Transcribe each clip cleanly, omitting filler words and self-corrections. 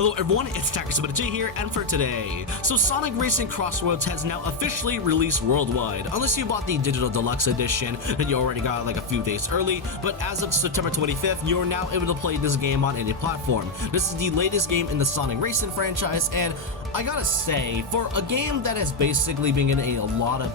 Hello everyone, it's Takasubata here, and for today, so Sonic Racing Crossworlds has now officially released worldwide. Unless you bought the digital deluxe edition, then you already got it like a few days early, but as of September 25th, you are now able to play this game on any platform. This is the latest game in the Sonic Racing franchise, and I gotta say, for a game that has basically been getting a lot of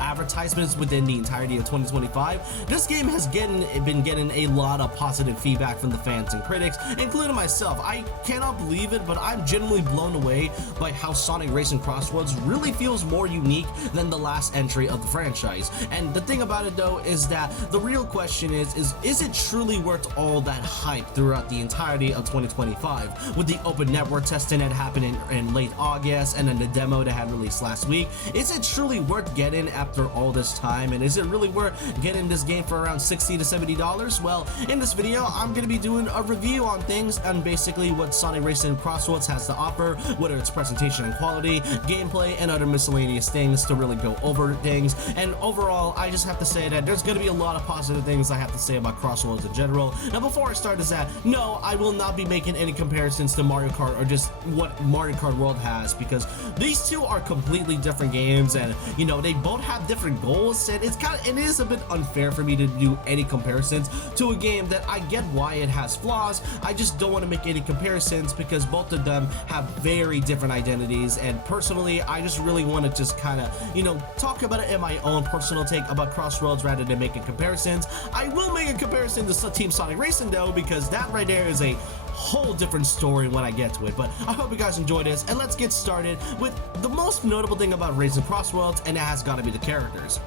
advertisements within the entirety of 2025, this game has been getting a lot of positive feedback from the fans and critics, including myself. I cannot believe it, but I'm genuinely blown away by how Sonic Racing Crossworlds really feels more unique than the last entry of the franchise. And the thing about it though is that the real question is it truly worth all that hype throughout the entirety of 2025? With the open network testing that happened in late August, and then the demo that had released last week, is it truly worth getting after all this time? And is it really worth getting this game for around $60 to $70? Well, in this video, I'm going to be doing a review on things and basically what Sonic Racing Crossworlds has to offer, whether it's presentation and quality, gameplay, and other miscellaneous things to really go over things. And overall, I just have to say that there's going to be a lot of positive things I have to say about Crossworlds in general. Now, before I start is that, no, I will not be making any comparisons to Mario Kart or just what Mario Kart World has, because these two are completely different games, and you know, they both have different goals, and it is a bit unfair for me to do any comparisons to a game that I get why it has flaws. I just don't want to make any comparisons because both of them have very different identities, and personally I just really want to just kind of, you know, talk about it in my own personal take about Crossworlds rather than making comparisons. I will make a comparison to Team Sonic Racing though, because that right there is a whole different story when I get to it. But I hope you guys enjoyed this, and let's get started with the most notable thing about Racing Crossworlds, and it has got to be the characters.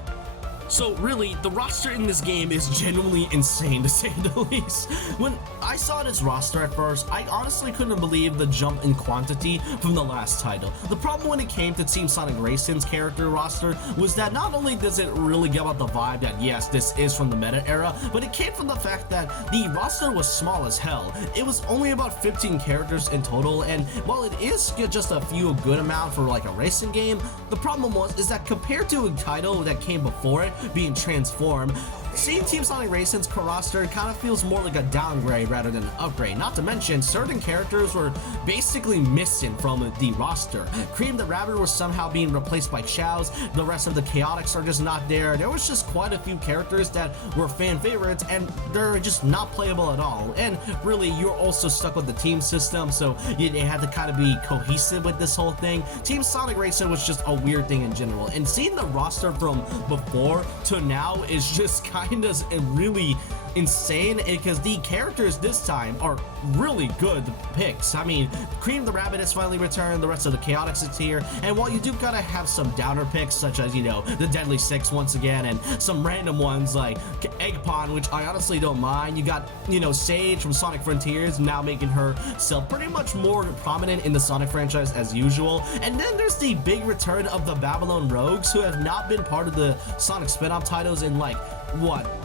So really, the roster in this game is genuinely insane, to say the least. When I saw this roster at first, I honestly couldn't believe the jump in quantity from the last title. The problem when it came to Team Sonic Racing's character roster was that not only does it really give out the vibe that yes, this is from the meta era, but it came from the fact that the roster was small as hell. It was only about 15 characters in total, and while it is just a few good amount for like a racing game, the problem is that compared to a title that came before it, being transformed, seeing Team Sonic Racing's roster kind of feels more like a downgrade rather than an upgrade. Not to mention, certain characters were basically missing from the roster. Cream the Rabbit was somehow being replaced by Chow's, the rest of the Chaotix are just not there. There was just quite a few characters that were fan favorites, and they're just not playable at all. And really, you're also stuck with the team system, so you had to kind of be cohesive with this whole thing. Team Sonic Racing was just a weird thing in general, and seeing the roster from before to now is just kind of really insane, because the characters this time are really good picks. I mean, Cream the Rabbit has finally returned, the rest of the Chaotix is here, and while you do gotta have some downer picks such as, you know, the Deadly Six once again, and some random ones like Eggpon, which I honestly don't mind. You got, you know, Sage from Sonic Frontiers now making herself pretty much more prominent in the Sonic franchise as usual. And then there's the big return of the Babylon Rogues, who have not been part of the Sonic spin-off titles in like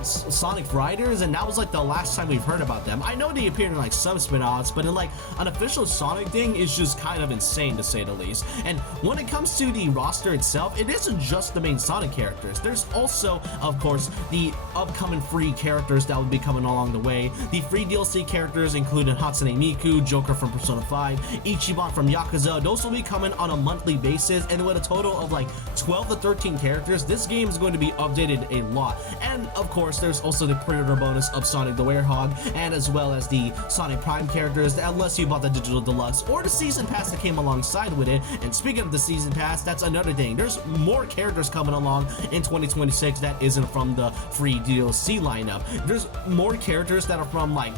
Sonic Riders, and that was like the last time we've heard about them. I know they appeared in like some spin-offs, but in like an official Sonic thing is just kind of insane, to say the least. And when it comes to the roster itself, it isn't just the main Sonic characters. There's also, of course, the upcoming free characters that will be coming along the way. The free DLC characters including Hatsune Miku, Joker from Persona 5, Ichiban from Yakuza. Those will be coming on a monthly basis, and with a total of like 12 to 13 characters, this game is going to be updated a lot. And of course, there's also the pre-order bonus of Sonic the Werehog, and as well as the Sonic Prime characters, unless you bought the digital deluxe or the season pass that came alongside with it. And speaking of the season pass, that's another thing. There's more characters coming along in 2026 that isn't from the free DLC lineup. There's more characters that are from like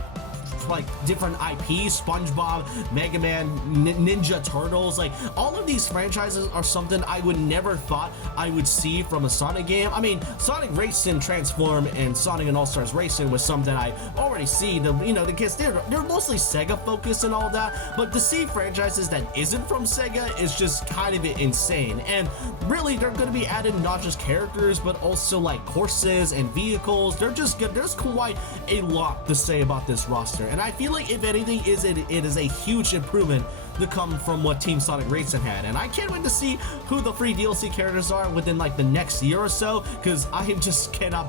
different IPs, SpongeBob, Mega Man, Ninja Turtles. Like, all of these franchises are something I would never thought I would see from a Sonic game. I mean, Sonic Racing Transform and Sonic and All-Stars Racing was something I already see. You know, because they're mostly Sega focused and all that, but to see franchises that isn't from Sega is just kind of insane. And really, they're going to be adding not just characters, but also like courses and vehicles. They're just good. There's quite a lot to say about this roster. and I feel like if anything it is a huge improvement to come from what Team Sonic Racing had, and I can't wait to see who the free DLC characters are within like the next year or so, because I just cannot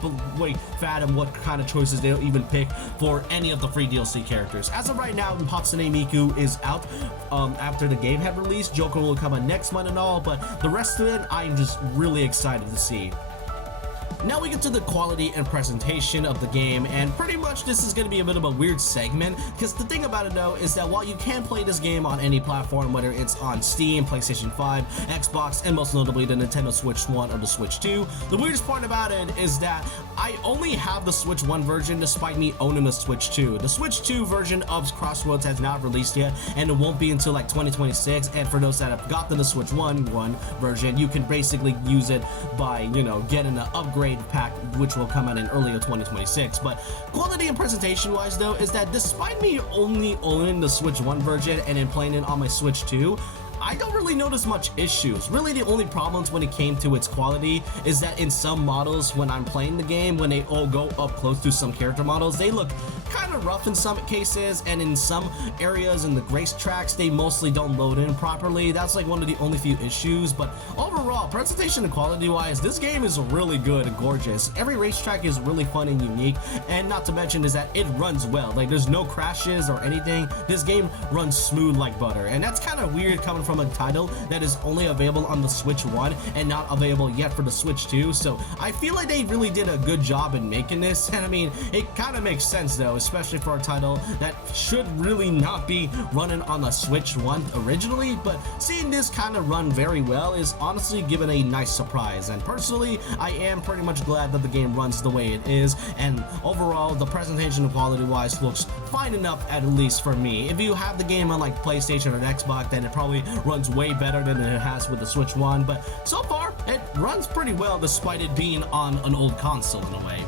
fathom what kind of choices they'll even pick for any of the free DLC characters. As of right now, Hatsune Miku is out after the game had released. Joker will come out next month and all, but the rest of it I'm just really excited to see. Now we get to the quality and presentation of the game, and pretty much this is going to be a bit of a weird segment, because the thing about it though is that while you can play this game on any platform, whether it's on Steam, PlayStation 5, Xbox, and most notably the Nintendo Switch 1 or the Switch 2, the weirdest part about it is that I only have the Switch 1 version despite me owning the Switch 2. The Switch 2 version of Crossworlds has not released yet, and it won't be until like 2026, and for those that have gotten the Switch 1 version, you can basically use it by, you know, getting an upgrade pack which will come out in early 2026. But quality and presentation wise though is that despite me only owning the Switch 1 version and then playing it on my Switch 2, I don't really notice much issues. Really, the only problems when it came to its quality is that in some models when I'm playing the game, when they all go up close to some character models, they look kind of rough in some cases, and in some areas in the race tracks they mostly don't load in properly. That's like one of the only few issues, but overall, presentation and quality wise, this game is really good and gorgeous. Every racetrack is really fun and unique, and not to mention is that it runs well. Like, there's no crashes or anything. This game runs smooth like butter, and that's kind of weird coming from a title that is only available on the Switch 1 and not available yet for the Switch 2. So I feel like they really did a good job in making this, and I mean, it kind of makes sense though, especially for a title that should really not be running on the Switch 1 originally, but seeing this kind of run very well is honestly given a nice surprise. And personally, I am pretty much glad that the game runs the way it is, and overall the presentation quality wise looks fine enough, at least for me. If you have the game on like PlayStation or Xbox, then it probably runs way better than it has with the Switch 1, but so far it runs pretty well despite it being on an old console in a way.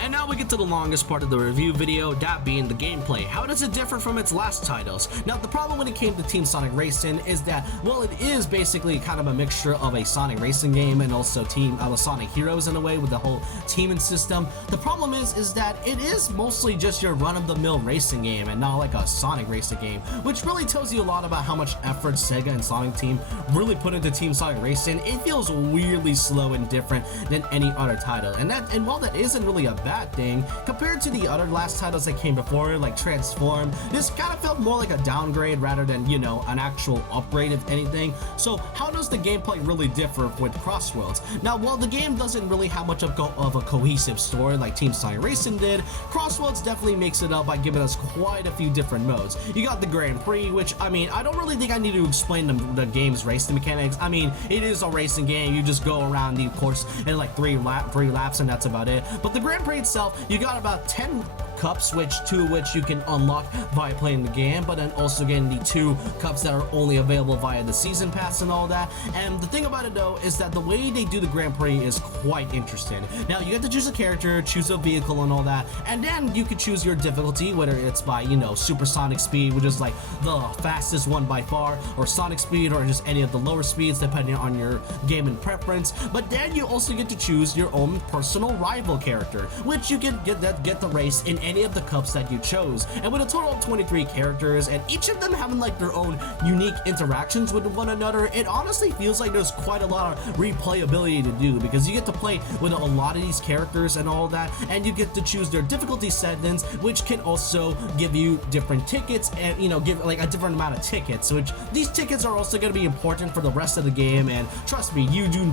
And now we get to the longest part of the review video, that being the gameplay. How does it differ from its last titles? Now, the problem when it came to Team Sonic Racing is that, well, it is basically kind of a mixture of a Sonic Racing game and also Sonic Heroes in a way with the whole teaming system. The problem is that it is mostly just your run-of-the-mill racing game and not like a Sonic Racing game, which really tells you a lot about how much effort Sega and Sonic Team really put into Team Sonic Racing. It feels weirdly slow and different than any other title, and while that isn't really a bad thing compared to the other last titles that came before, like Transform, this kind of felt more like a downgrade rather than, you know, an actual upgrade if anything. So how does the gameplay really differ with Crossworlds? Now, while the game doesn't really have much of a cohesive story like Team Sonic Racing did, Crossworlds definitely makes it up by giving us quite a few different modes. You got the Grand Prix, which, I mean, I don't really think I need to explain the game's racing mechanics. I mean, it is a racing game. You just go around the course in like three laps and that's about it. But the Grand Prix itself, you got about 10 cups, two of which you can unlock via playing the game, but then also getting the 2 cups that are only available via the season pass and all that. And the thing about it though is that the way they do the Grand Prix is quite interesting. Now, you have to choose a character, choose a vehicle and all that, and then you can choose your difficulty, whether it's by, you know, supersonic speed, which is like the fastest one by far, or sonic speed, or just any of the lower speeds depending on your gaming preference. But then you also get to choose your own personal rival character, which you can get the race in any of the cups that you chose. And with a total of 23 characters, and each of them having like their own unique interactions with one another, it honestly feels like there's quite a lot of replayability to do, because you get to play with a lot of these characters and all that, and you get to choose their difficulty settings, which can also give you different tickets and, you know, give like a different amount of tickets, which these tickets are also going to be important for the rest of the game. And trust me, you do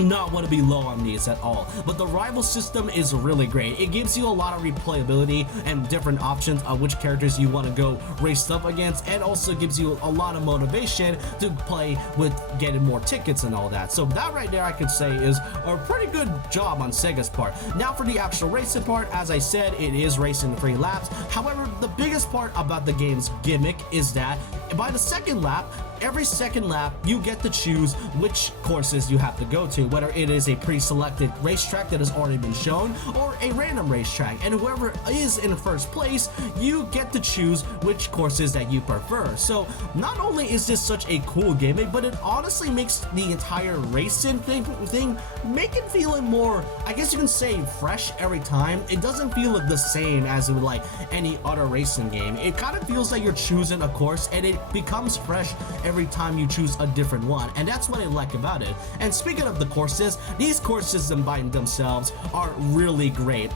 not want to be low on these at all. But the rival system is really great. It gives you a lot of replayability and different options of which characters you want to go race up against, and also gives you a lot of motivation to play with getting more tickets and all that. So that right there I could say is a pretty good job on Sega's part. Now for the actual racing part, as I said, it is racing 3 laps. However, the biggest part about the game's gimmick is that by the second lap, every second lap you get to choose which courses you have to go to, whether it is a pre-selected racetrack that has already been shown or a random racetrack, and whoever is in first place, you get to choose which courses that you prefer. So not only is this such a cool gimmick, but it honestly makes the entire racing thing make it feel more, I guess you can say, fresh every time. It doesn't feel the same as with like any other racing game. It kind of feels like you're choosing a course and it becomes fresh every time you choose a different one, and that's what I like about it. And speaking of the courses, these courses by themselves are really great.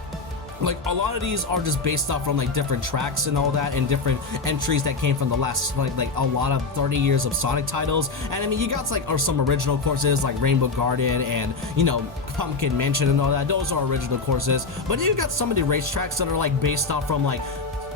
Like, a lot of these are just based off from like different tracks and all that, and different entries that came from the last like a lot of 30 years of Sonic titles. And I mean, you got like some original courses like Rainbow Garden and, you know, Pumpkin Mansion and all that. Those are original courses, but you got some of the racetracks that are like based off from like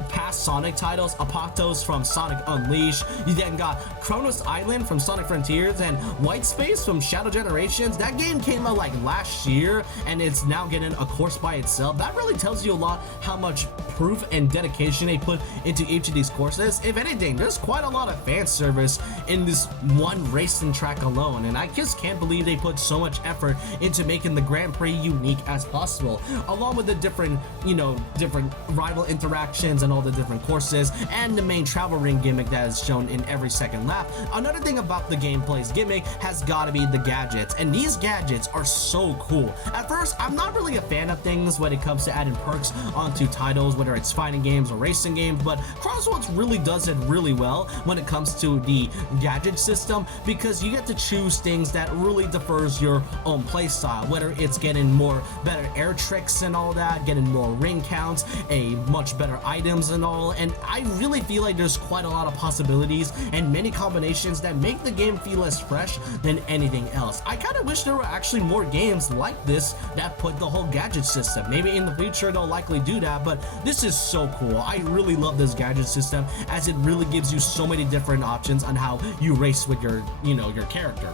past Sonic titles. Apotos from Sonic Unleashed. You then got Kronos Island from Sonic Frontiers and White Space from Shadow Generations. That game came out like last year and it's now getting a course by itself. That really tells you a lot how much proof and dedication they put into each of these courses. If anything, there's quite a lot of fan service in this one racing track alone, and I just can't believe they put so much effort into making the Grand Prix unique as possible, along with the different, you know, different rival interactions and all the different courses, and the main travel ring gimmick that is shown in every second lap. Another thing about the gameplay's gimmick has got to be the gadgets, and these gadgets are so cool. At first, I'm not really a fan of things when it comes to adding perks onto titles, whether it's fighting games or racing games, but Crossworlds really does it really well when it comes to the gadget system, because you get to choose things that really differs your own playstyle, whether it's getting better air tricks and all that, getting more ring counts, a much better items and all, and I really feel like there's quite a lot of possibilities and many combinations that make the game feel as fresh than anything else. I kind of wish there were actually more games like this that put the whole gadget system. Maybe in the future they'll likely do that, but this is so cool. I really love this gadget system, as it really gives you so many different options on how you race with your, you know, your character.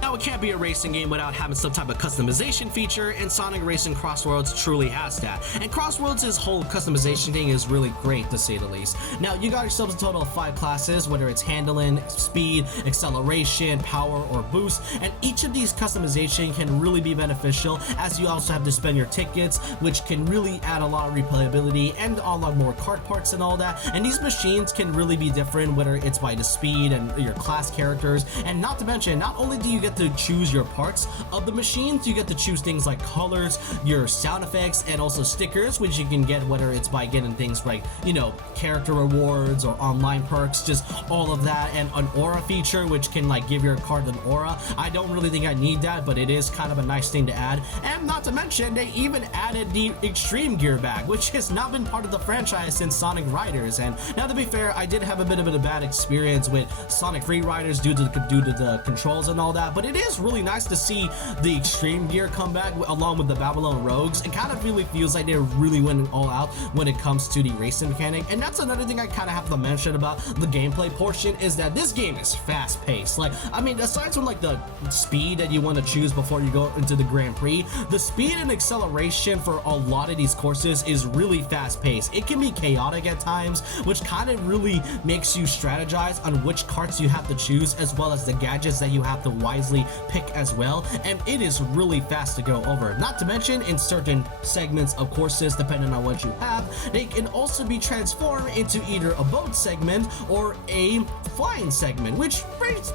Now, it can't be a racing game without having some type of customization feature, and Sonic Racing Crossworlds truly has that. And Crossworlds' whole customization thing is really great, to say the least. Now, you got yourselves a total of 5 classes, whether it's handling, speed, acceleration, power, or boost, and each of these customization can really be beneficial, as you also have to spend your tickets, which can really add a lot of replayability and unlock more kart parts and all that. And these machines can really be different, whether it's by the speed and your class characters, and not to mention, not only do you get to choose your parts of the machines, you get to choose things like colors, your sound effects, and also stickers, which you can get whether it's by getting things like, you know, character rewards or online perks, just all of that, and an aura feature which can like give your card an aura. I don't really think I need that, but it is kind of a nice thing to add. And not to mention, they even added the extreme gear bag, which has not been part of the franchise since Sonic Riders. And now, to be fair, I did have a bit of a bad experience with Sonic Free Riders due to the controls and all that, but it is really nice to see the extreme gear come back along with the Babylon Rogues. It kind of really feels like they're really winning all out when it comes to the racing mechanic. And that's another thing I kind of have to mention about the gameplay portion, is that this game is fast paced. Like, I mean, aside from like the speed that you want to choose before you go into the Grand Prix, the speed and acceleration for a lot of these courses is really fast paced. It can be chaotic at times, which kind of really makes you strategize on which carts you have to choose, as well as the gadgets that you have to wisely pick as well, and it is really fast to go over. Not to mention, in certain segments of courses, depending on what you have, they can also be transformed into either a boat segment or a flying segment, which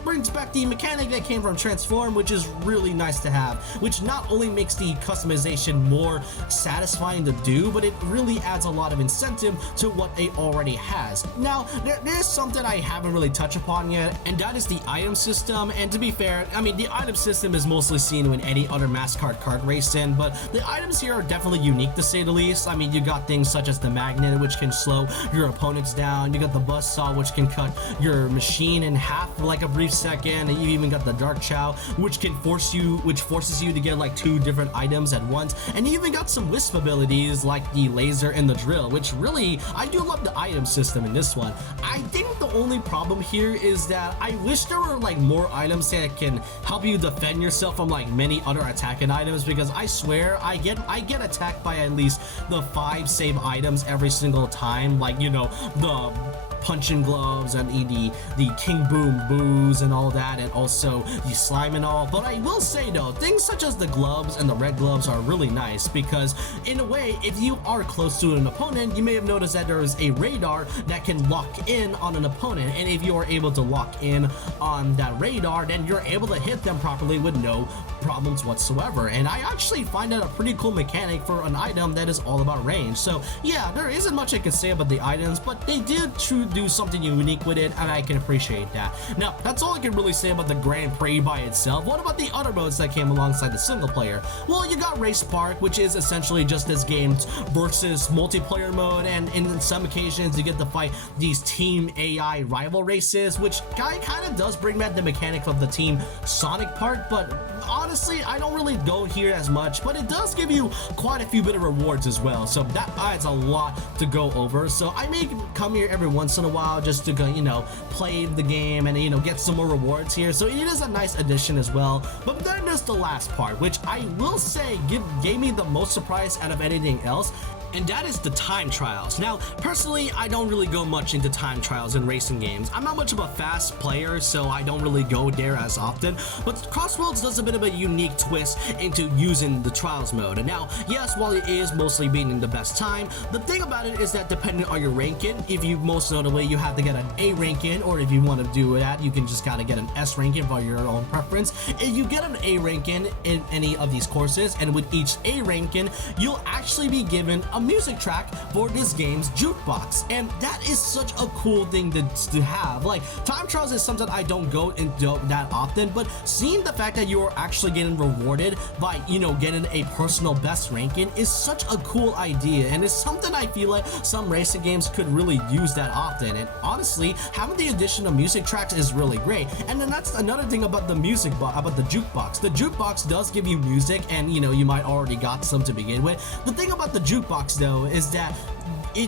brings back the mechanic that came from Transform, which is really nice to have, which not only makes the customization more satisfying to do, but it really adds a lot of incentive to what it already has. Now, there's something I haven't really touched upon yet, and that is the item system. And to be fair, I mean, the item system is mostly seen in any other MasterCard kart racing, but the items here are definitely unique, to say the least. I mean, you got things such as the magnet, which can slow your opponents down. You got the buzzsaw, which can cut your machine in half for like a brief second, and you even got the Dark Chow, which forces you to get like 2 different items at once. And you even got some wisp abilities like the laser and the drill, which really, I do love the item system in this one. I think the only problem here is that I wish there were like more items that can help you defend yourself from like many other attacking items, because I swear I get attacked by at least the 5 save items every single time. Like, you know, the punching gloves and the King Boom boos and all that, and also the slime and all. But I will say though, things such as the gloves and the red gloves are really nice because in a way, if you are close to an opponent, you may have noticed that there is a radar that can lock in on an opponent, and if you are able to lock in on that radar, then you're able to hit them properly with no problems whatsoever. And I actually find that a pretty cool mechanic for an item that is all about range. So yeah, there isn't much I can say about the items, but they did do something unique with it, and I can appreciate that. Now, that's all I can really say about the Grand Prix by itself. What about the other modes that came alongside the single player? Well, you got Race Park, which is essentially just this game's versus multiplayer mode, and in some occasions you get to fight these team AI rival races, which kind of does bring back the mechanic of the Team Sonic part, but honestly, I don't really go here as much, but it does give you quite a few bit of rewards as well, so that adds a lot to go over. So I may come here every once in a while just to go, you know, play the game and, you know, get some more rewards here, so it is a nice addition as well. But then there's the last part, which I will say gave me the most surprise out of anything else, and that is the time trials. Now, personally, I don't really go much into time trials in racing games. I'm not much of a fast player, so I don't really go there as often, but Crossworlds does a bit of a unique twist into using the trials mode. And now, yes, while it is mostly beating the best time, the thing about it is that depending on your ranking, if you most notably, you have to get an A ranking, or if you want to do that, you can just kind of get an S ranking for your own preference. If you get an A ranking in any of these courses, and with each A ranking, you'll actually be given a music track for this game's jukebox, and that is such a cool thing to have. Like, time trials is something I don't go into that often, but seeing the fact that you're actually getting rewarded by, you know, getting a personal best ranking is such a cool idea, and it's something I feel like some racing games could really use that often. And honestly, having the addition of music tracks is really great. And then that's another thing about the about the jukebox. The jukebox does give you music, and you know, you might already got some to begin with. The thing about the jukebox though is that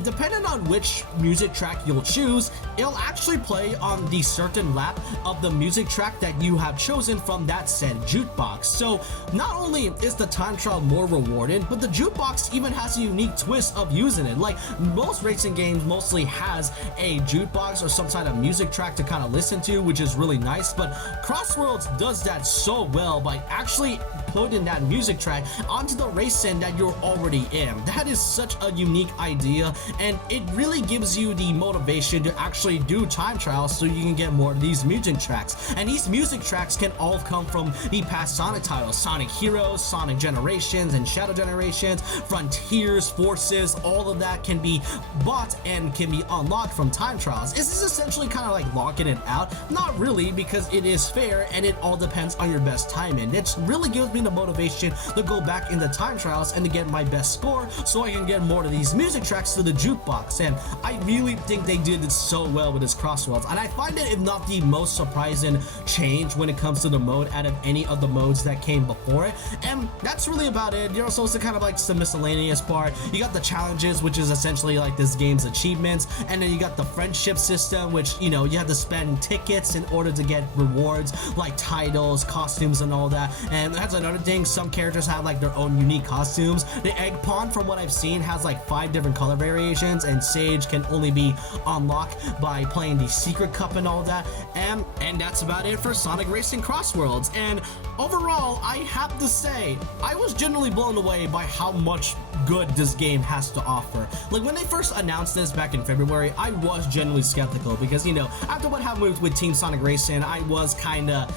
depending on which music track you'll choose, it'll actually play on the certain lap of the music track that you have chosen from that said jukebox. So not only is the time trial more rewarding, but the jukebox even has a unique twist of using it. Like, most racing games mostly has a jukebox or some kind of music track to kind of listen to, which is really nice, but Crossworlds does that so well by actually putting that music track onto the racing that you're already in. That is such a unique idea, and it really gives you the motivation to actually do time trials so you can get more of these music tracks. And these music tracks can all come from the past Sonic titles: Sonic Heroes, Sonic Generations, and Shadow Generations, Frontiers, Forces. All of that can be bought and can be unlocked from time trials. Is this essentially kind of like locking it out? Not really, because it is fair and it all depends on your best timing. It really gives me the motivation to go back in the time trials and to get my best score so I can get more of these music tracks to the jukebox. And I really think they did it so well with this Crossworlds, and I find it, if not the most surprising change when it comes to the mode out of any of the modes that came before it. And that's really about it. You're also kind of like some miscellaneous part. You got the challenges, which is essentially like this game's achievements, and then you got the friendship system, which, you know, you have to spend tickets in order to get rewards like titles, costumes, and all that. And that's another thing, some characters have like their own unique costumes. The Egg Pawn, from what I've seen, has like 5 different color variations, and Sage can only be unlocked by playing the Secret Cup and all that. And that's about it for Sonic Racing Crossworlds. And overall, I have to say, I was genuinely blown away by how much good this game has to offer. Like, when they first announced this back in February, I was genuinely skeptical because, you know, after what happened with Team Sonic Racing, I was kinda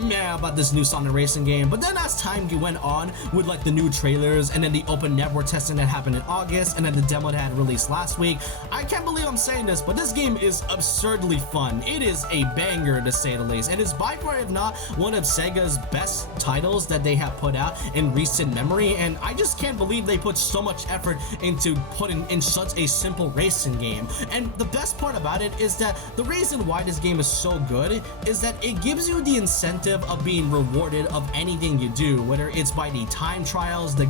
meh about this new Sonic Racing game. But then as time went on with like the new trailers and then the open network testing that happened in August and then the demo that had released last week, I can't believe I'm saying this, but this game is absurdly fun. It is a banger, to say the least. It is by far, if not one of Sega's best titles that they have put out in recent memory, and I just can't believe they put so much effort into putting in such a simple racing game. And the best part about it is that the reason why this game is so good is that it gives you the incentive of being rewarded of anything you do. do, whether it's by the time trials, the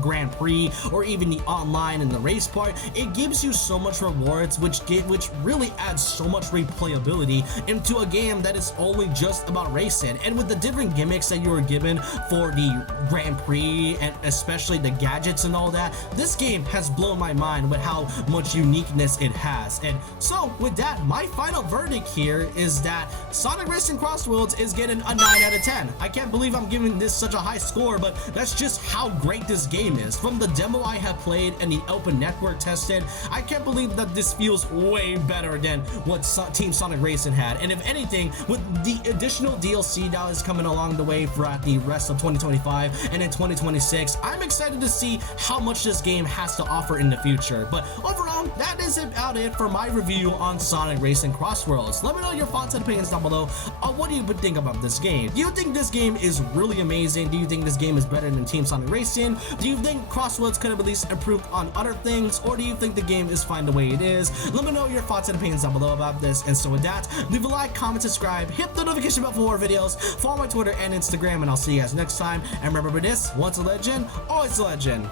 Grand Prix, or even the online and the race part. It gives you so much rewards, which really adds so much replayability into a game that is only just about racing. And with the different gimmicks that you were given for the Grand Prix, and especially the gadgets and all that, this game has blown my mind with how much uniqueness it has. And so with that, my final verdict here is that Sonic Racing Crossworlds is getting a 9 out of 10. I can't believe I'm giving this such a high score, but that's just how great this game is. From the demo I have played and the open network tested, I can't believe that this feels way better than what Team Sonic Racing had. And if anything, with the additional DLC that is coming along the way throughout the rest of 2025 and in 2026, I'm excited to see how much this game has to offer in the future. But overall, that is about it for my review on Sonic Racing Crossworlds. Let me know your thoughts and opinions down below on what do you think about this game. Do you think this game is really amazing? Do you think this game is better than Team Sonic Racing? Do you think Crossworlds could have at least improved on other things, or do you think the game is fine the way it is? Let me know your thoughts and opinions down below about this. And so with that, leave a like, comment, subscribe, hit the notification bell for more videos, follow my Twitter and Instagram, and I'll see you guys next time. And remember this, once a legend, always a legend.